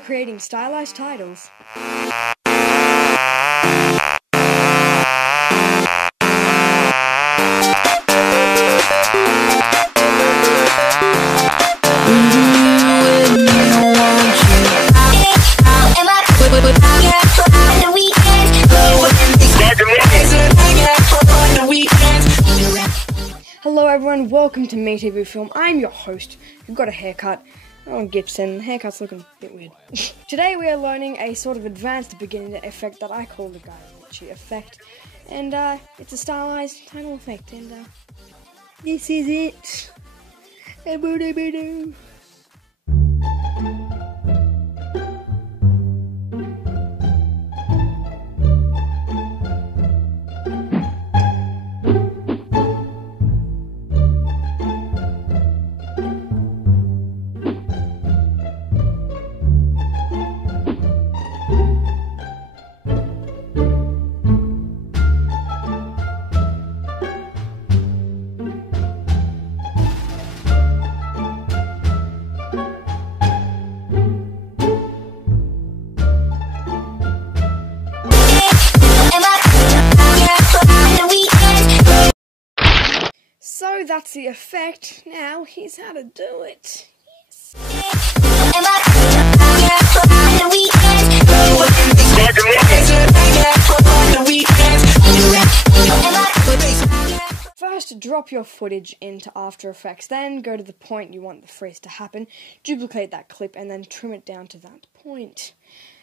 we're creating stylized titles. Hello everyone, welcome to MeTV Film. I'm your host, who got a haircut. Oh, Gibson, haircut's looking a bit weird. Today we are learning a sort of advanced beginner effect that I call the Guy Ritchie effect. And it's a stylized title effect, and this is it. So that's the effect. Now here's how to do it. Yes. First, drop your footage into After Effects, then go to the point you want the freeze to happen, duplicate that clip, and then trim it down to that point.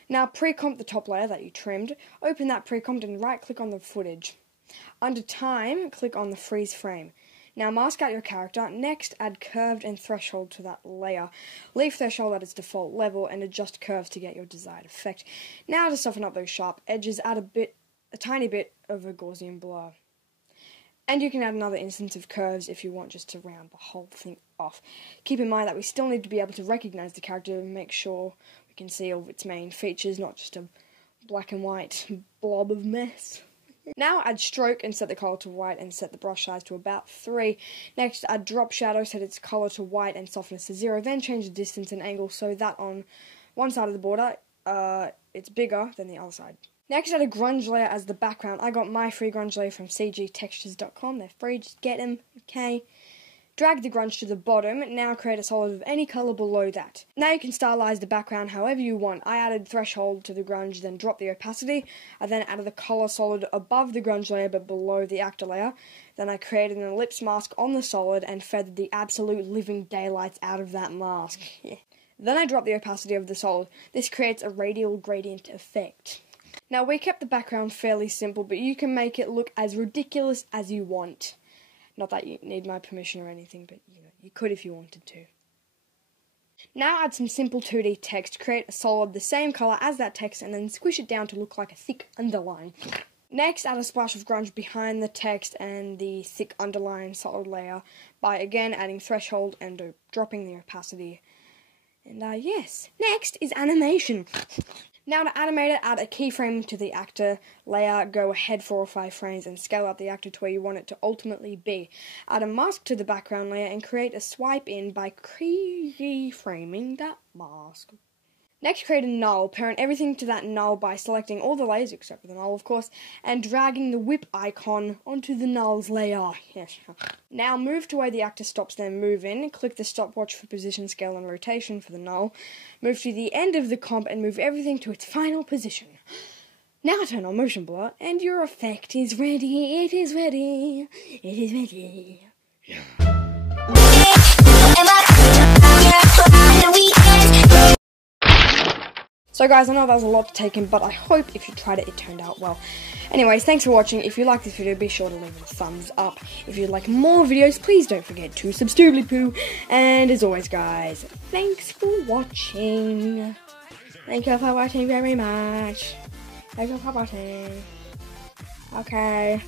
Now pre-comp the top layer that you trimmed, open that pre-comp and right-click on the footage. Under Time, click on the freeze frame. Now mask out your character. Next, add curved and threshold to that layer. Leave threshold at its default level and adjust curves to get your desired effect. Now to soften up those sharp edges, add a tiny bit of a Gaussian blur. And you can add another instance of curves if you want, just to round the whole thing off. Keep in mind that we still need to be able to recognize the character and make sure we can see all of its main features, not just a black and white blob of mess. Now add stroke and set the color to white and set the brush size to about 3. Next add drop shadow, set its color to white and softness to 0. Then change the distance and angle so that on one side of the border it's bigger than the other side. Next add a grunge layer as the background. I got my free grunge layer from cgtextures.com. They're free, just get them, okay? Drag the grunge to the bottom. Now create a solid of any color below that. Now you can stylize the background however you want. I added threshold to the grunge, then dropped the opacity. I then added the color solid above the grunge layer but below the actor layer. Then I created an ellipse mask on the solid and feathered the absolute living daylights out of that mask. Then I dropped the opacity of the solid. This creates a radial gradient effect. Now we kept the background fairly simple, but you can make it look as ridiculous as you want. Not that you need my permission or anything, but you could if you wanted to. Now add some simple 2D text. Create a solid the same color as that text and then squish it down to look like a thick underline. Next, add a splash of grunge behind the text and the thick underline solid layer by again adding threshold and dropping the opacity. And yes, next is animation. Now to animate it, add a keyframe to the actor layer, go ahead 4 or 5 frames and scale up the actor to where you want it to ultimately be. Add a mask to the background layer and create a swipe in by keyframing that mask. Next, create a null. Parent everything to that null by selecting all the layers, except for the null of course, and dragging the whip icon onto the null's layer. Yes. Now move to where the actor stops, then move in. Click the stopwatch for position, scale, and rotation for the null. Move to the end of the comp and move everything to its final position. Now turn on motion blur, and your effect is ready. It is ready. It is ready. Yeah. So guys, I know that was a lot to take in, but I hope if you tried it, it turned out well. Anyways, thanks for watching. If you like this video, be sure to leave it a thumbs up. If you'd like more videos, please don't forget to subscribe. And as always, guys, thanks for watching. Thank you for watching very much. Thank you for watching. Okay.